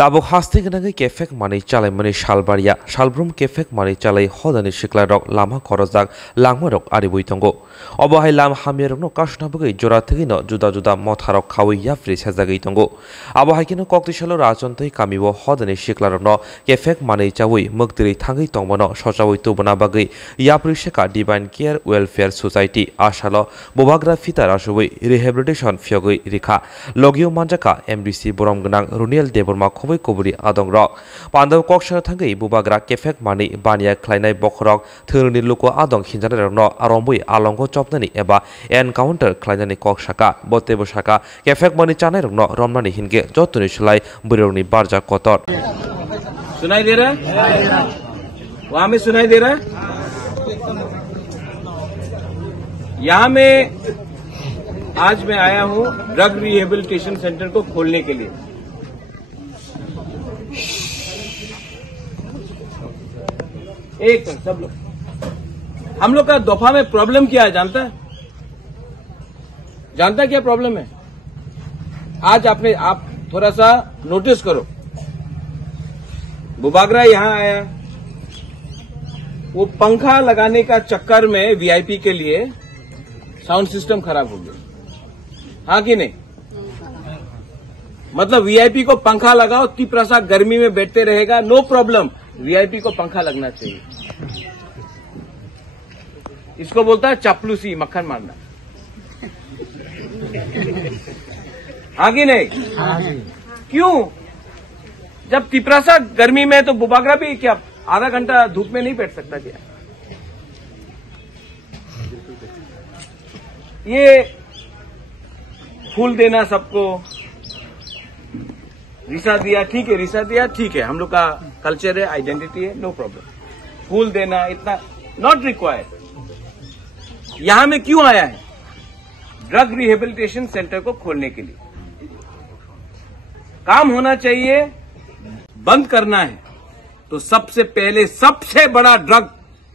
Tabuk hasting nangay kefek mani chalai mani shalbaria shalbrum kefek mani chalai hodani shikla rok lama korozak langma rok aribui tongo. Obahai lam hamir no kashna bagai jora thegino juda juda motharok khawi yafri sejagai tongo. Abahai kino koktishalo rajontai kamibo hodani shikla rok no kefek mani chawi muktiri thangai tongbono sochawi tubona bagai yapri sheka Divine Care Welfare Society ashalo bobagra fita rasubui rehabilitation fiogoi rikha logio manjaka MDC borom gnang Runiel Deborma khoboi koburi adong rok pandaw kokshar thangai bubagra kefek mani bania khlainai bokhorok thurni luko adong hinjana rokno arombui alongo chopnani eba encounter khlainani koksaka botebo saka kefek mani chanai rokno romnani hinge jotuni sulai buroni barja kotor सुनाई दे रहा है वहां में सुनाई दे रहा है यहां में आज मैं आया हूं ड्रग रिहेबिलिटेशन सेंटर को खोलने के लिए। एक सब लोग हम लोग का दफा में प्रॉब्लम क्या है जानता है? जानता क्या प्रॉब्लम है? आज आप थोड़ा सा नोटिस करो। बुबागरा यहां आया, वो पंखा लगाने का चक्कर में वीआईपी के लिए साउंड सिस्टम खराब हो गया, हाँ कि नहीं? मतलब वीआईपी को पंखा लगाओ, तिप्रसा गर्मी में बैठते रहेगा, नो प्रॉब्लम, वीआईपी को पंखा लगना चाहिए। इसको बोलता है चापलूसी, मक्खन मारना, हाँ कि नहीं? क्यों? जब तिप्रसा गर्मी में तो बुबागरा भी क्या आधा घंटा धूप में नहीं बैठ सकता क्या? ये फूल देना सबको, रिसा दिया ठीक है, रिसा दिया ठीक है, हम लोग का कल्चर है, आइडेंटिटी है, नो प्रॉब्लम। फूल देना इतना नॉट रिक्वायर्ड। यहां में क्यों आया है? ड्रग रिहेबिलिटेशन सेंटर को खोलने के लिए। काम होना चाहिए, बंद करना है तो सबसे पहले सबसे बड़ा ड्रग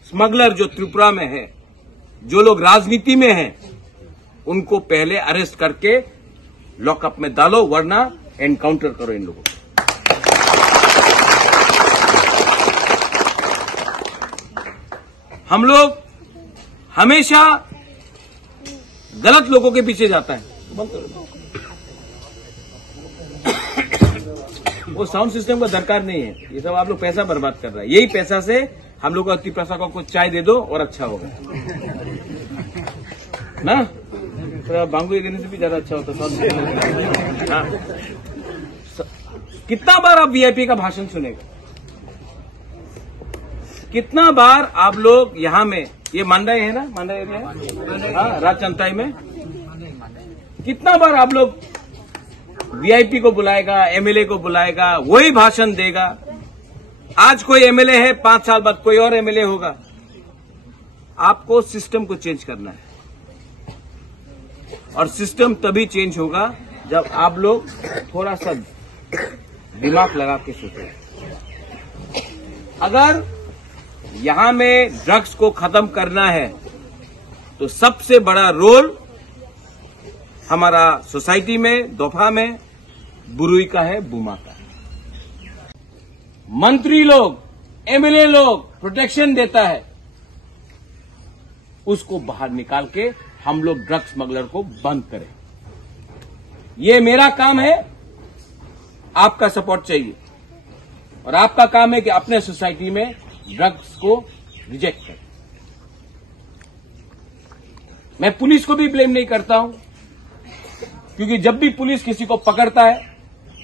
स्मगलर जो त्रिपुरा में है, जो लोग राजनीति में हैं, उनको पहले अरेस्ट करके लॉकअप में डालो, वरना एनकाउंटर करो इन लोगों को। हम लोग हमेशा गलत लोगों के पीछे जाता है। बंद करो। वो साउंड सिस्टम का दरकार नहीं है, ये सब आप लोग पैसा बर्बाद कर रहा है। यही पैसा से हम लोग को तिप्रसा को कुछ चाय दे दो और अच्छा होगा ना, तो बांगू देने से भी ज्यादा अच्छा होता साउंड सिस्टम। हाँ। कितना बार आप वीआईपी का भाषण सुनेगा? कितना बार आप लोग यहां में, ये मांडाई है ना, मांडाई एरिया है, हाँ, राजचंताई में कितना बार आप लोग वीआईपी को बुलाएगा, एमएलए को बुलाएगा, वही भाषण देगा। आज कोई एमएलए है, 5 साल बाद कोई और एमएलए होगा। आपको सिस्टम को चेंज करना है, और सिस्टम तभी चेंज होगा जब आप लोग थोड़ा सा दिमाग लगा के सोचें। अगर यहां में ड्रग्स को खत्म करना है तो सबसे बड़ा रोल हमारा सोसाइटी में, दोफा में बुरुई का है, बुमा का है। मंत्री लोग, एमएलए लोग प्रोटेक्शन देता है, उसको बाहर निकाल के हम लोग ड्रग्स स्मगलर को बंद करें। ये मेरा काम है, आपका सपोर्ट चाहिए, और आपका काम है कि अपने सोसाइटी में ड्रग्स को रिजेक्ट करें। मैं पुलिस को भी ब्लेम नहीं करता हूं, क्योंकि जब भी पुलिस किसी को पकड़ता है,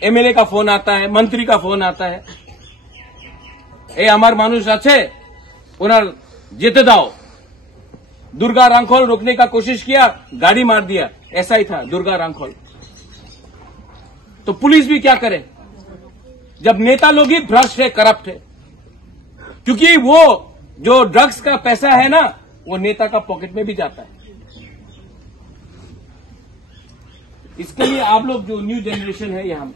एमएलए का फोन आता है, मंत्री का फोन आता है, ए हमार मानुष अच्छे उन्हें जेते दाओ। दुर्गा रांखोल रोकने का कोशिश किया, गाड़ी मार दिया, ऐसा ही था दुर्गा रांखोल। तो पुलिस भी क्या करे जब नेता लोग ही भ्रष्ट है, करप्ट है? क्योंकि वो जो ड्रग्स का पैसा है ना, वो नेता का पॉकेट में भी जाता है। इसके लिए आप लोग जो न्यू जनरेशन है, यहां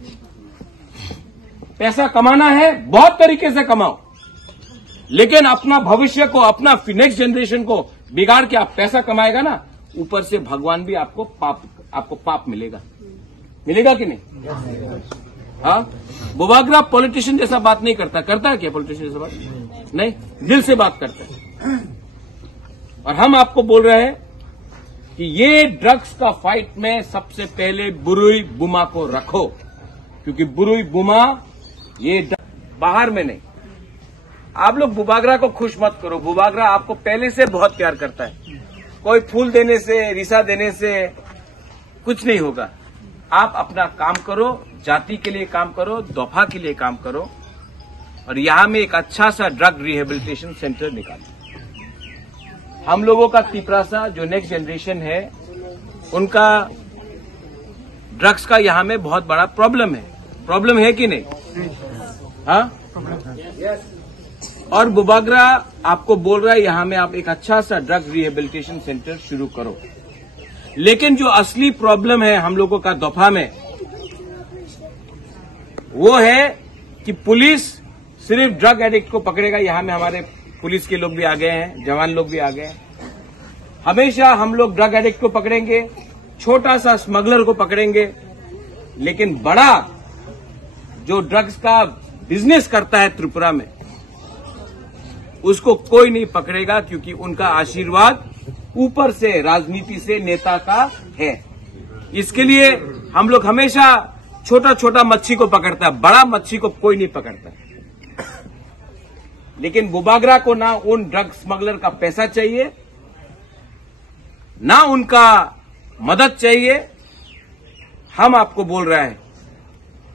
पैसा कमाना है, बहुत तरीके से कमाओ, लेकिन अपना भविष्य को, अपना नेक्स्ट जनरेशन को बिगाड़ के आप पैसा कमाएगा ना, ऊपर से भगवान भी आपको पाप मिलेगा। मिलेगा कि नहीं? हाँ, बुबागरा पॉलिटिशियन जैसा बात नहीं करता। करता है क्या पॉलिटिशियन जैसा बात? नहीं, दिल से बात करता है। और हम आपको बोल रहे हैं कि ये ड्रग्स का फाइट में सबसे पहले बुरुई बुमा को रखो, क्योंकि बुरुई बुमा ये बाहर में नहीं। आप लोग बुबागरा को खुश मत करो। बुबागरा आपको पहले से बहुत प्यार करता है। कोई फूल देने से, रिसा देने से कुछ नहीं होगा। आप अपना काम करो, जाति के लिए काम करो, दफा के लिए काम करो, और यहां में एक अच्छा सा ड्रग रिहेबिलिटेशन सेंटर निकालो। हम लोगों का तिपरासा जो नेक्स्ट जनरेशन है, उनका ड्रग्स का यहां में बहुत बड़ा प्रॉब्लम है। प्रॉब्लम है कि नहीं? हाँ, और बुबागरा आपको बोल रहा है यहां में आप एक अच्छा सा ड्रग रिहेबिलिटेशन सेंटर शुरू करो। लेकिन जो असली प्रॉब्लम है हम लोगों का दफा में, वो है कि पुलिस सिर्फ ड्रग एडिक्ट को पकड़ेगा। यहां में हमारे पुलिस के लोग भी आ गए हैं, जवान लोग भी आ गए हैं। हमेशा हम लोग ड्रग एडिक्ट को पकड़ेंगे, छोटा सा स्मगलर को पकड़ेंगे, लेकिन बड़ा जो ड्रग्स का बिजनेस करता है त्रिपुरा में, उसको कोई नहीं पकड़ेगा, क्योंकि उनका आशीर्वाद ऊपर से, राजनीति से, नेता का है। इसके लिए हम लोग हमेशा छोटा छोटा मच्छी को पकड़ता है, बड़ा मच्छी को कोई नहीं पकड़ता। लेकिन बुबागरा को ना उन ड्रग स्मगलर का पैसा चाहिए, ना उनका मदद चाहिए। हम आपको बोल रहे हैं,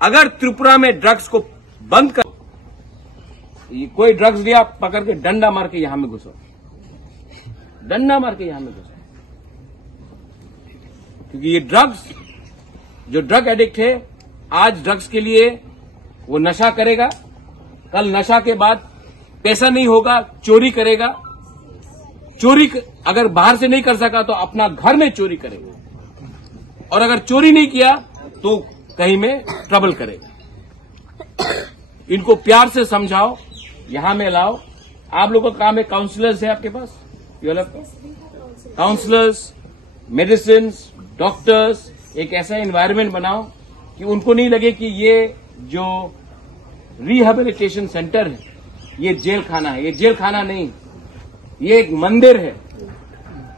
अगर त्रिपुरा में ड्रग्स को बंद कर, कोई ड्रग्स लिया पकड़ के डंडा मार के यहां में घुसो, डंडा मार के यहां में घुसो। क्योंकि ये ड्रग्स, जो ड्रग एडिक्ट है, आज ड्रग्स के लिए वो नशा करेगा, कल नशा के बाद पैसा नहीं होगा, चोरी करेगा। चोरी अगर बाहर से नहीं कर सका तो अपना घर में चोरी करेगा, और अगर चोरी नहीं किया तो कहीं में ट्रबल करेगा। इनको प्यार से समझाओ, यहां में लाओ। आप लोगों का काम है, काउंसलर्स है आपके पास, काउंसलर्स, मेडिसिन, डॉक्टर्स, एक ऐसा एनवायरनमेंट बनाओ कि उनको नहीं लगे कि ये जो रिहेबिलिटेशन सेंटर है ये जेल खाना है। ये जेल खाना नहीं, ये एक मंदिर है,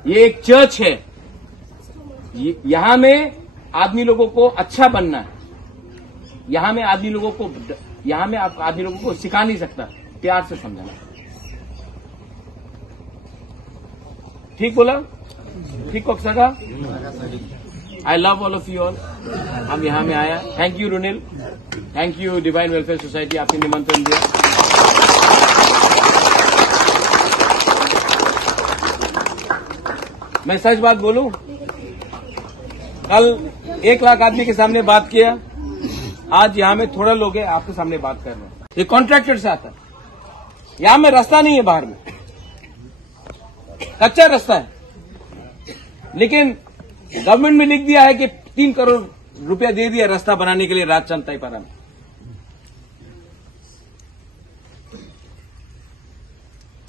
ये एक चर्च है। यहां में आदमी लोगों को अच्छा बनना है। यहां में आदमी लोगों को, यहां में आप आदमी लोगों को सिखा नहीं सकता, प्यार से समझाना। ठीक बोला? ठीक को सका? I love all of you all. हम यहां में आया। Thank you Runil, thank you divine welfare society, आपने निमंत्रण दिया। मैं सच बात बोलूं, कल 1 लाख आदमी के सामने बात किया, आज यहां में थोड़ा लोग हैं आपके सामने बात कर रहे हैं। ये कॉन्ट्रैक्टर से आता है। यहां में रास्ता नहीं है, बाहर में कच्चा रास्ता है, लेकिन गवर्नमेंट में लिख दिया है कि 3 करोड़ रुपया दे दिया रास्ता बनाने के लिए राज चंताई पारा में।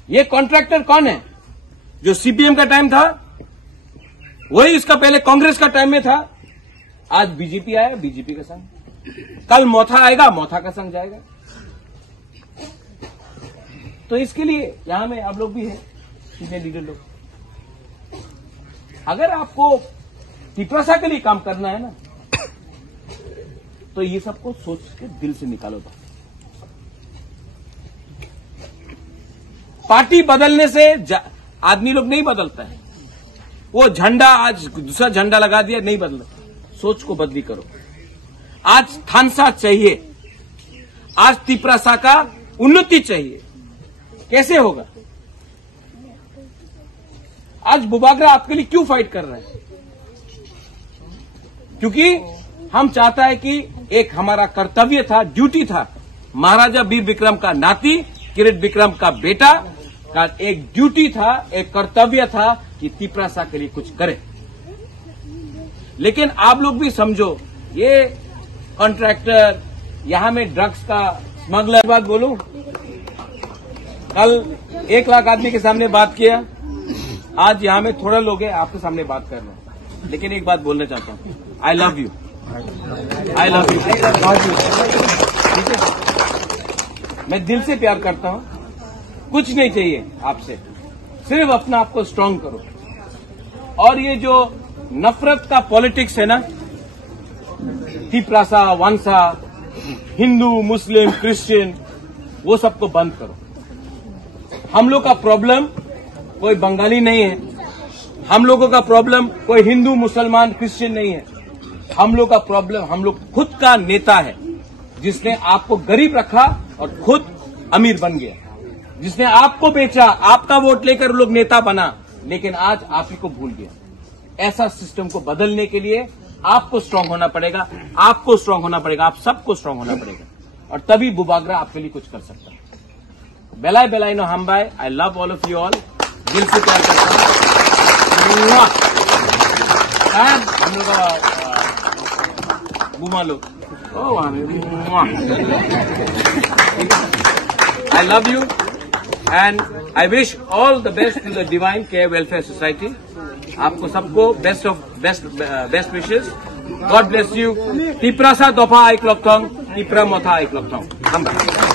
ये कॉन्ट्रैक्टर कौन है? जो सीपीएम का टाइम था, वही इसका पहले कांग्रेस का टाइम में था। आज बीजेपी आया, बीजेपी का संग, कल मोथा आएगा, मोथा का संग जाएगा। तो इसके लिए यहां में आप लोग भी हैं, सीनियर लीडर लोग। अगर आपको तिपरासा के लिए काम करना है ना, तो ये सबको सोच के दिल से निकालो। पार्टी बदलने से आदमी लोग नहीं बदलता है। वो झंडा आज दूसरा झंडा लगा दिया, नहीं बदला। सोच को बदली करो। आज थानसा चाहिए, आज तिपरासा का उन्नति चाहिए। कैसे होगा? आज बुबागरा आपके लिए क्यों फाइट कर रहा है? क्योंकि हम चाहता है कि एक हमारा कर्तव्य था, ड्यूटी था, महाराजा वीर विक्रम का नाती, किरीट विक्रम का बेटा का एक ड्यूटी था, एक कर्तव्य था कि तिपरासा के लिए कुछ करे। लेकिन आप लोग भी समझो, ये कॉन्ट्रैक्टर, यहां में ड्रग्स का स्मगलर, बात बोलूं, कल 1 लाख आदमी के सामने बात किया, आज यहां में थोड़ा लोग हैं आपके सामने बात कर रहे हैं। लेकिन एक बात बोलना चाहता हूं, आई love you. I love you. मैं दिल से प्यार करता हूं, कुछ नहीं चाहिए आपसे, सिर्फ अपना आपको स्ट्रांग करो। और ये जो नफरत का पॉलिटिक्स है ना, तिपरासा, वांसा, हिंदू, मुस्लिम, क्रिश्चियन, वो सबको बंद करो। हम लोग का प्रॉब्लम कोई बंगाली नहीं है, हम लोगों का प्रॉब्लम कोई हिंदू, मुसलमान, क्रिश्चियन नहीं है। हम लोग का प्रॉब्लम हम लोग खुद का नेता है, जिसने आपको गरीब रखा और खुद अमीर बन गया, जिसने आपको बेचा, आपका वोट लेकर लोग नेता बना, लेकिन आज आप ही को भूल गया। ऐसा सिस्टम को बदलने के लिए आपको स्ट्रांग होना पड़ेगा, आपको स्ट्रांग होना पड़ेगा, आप सबको स्ट्रांग होना पड़ेगा, और तभी बुबागरा आपके लिए कुछ कर सकता है। बेलाय बेलाय नो हमबाय, I love all of you all, दिल से प्यार करता हूं। हम लोग का घुमा लो, I love you and I wish all the best to the divine care welfare society. आपको सबको best wishes. God bless you. Tiprasa दफा आइक लक्थंग, तिप्रा मथा आइक लक्थंग।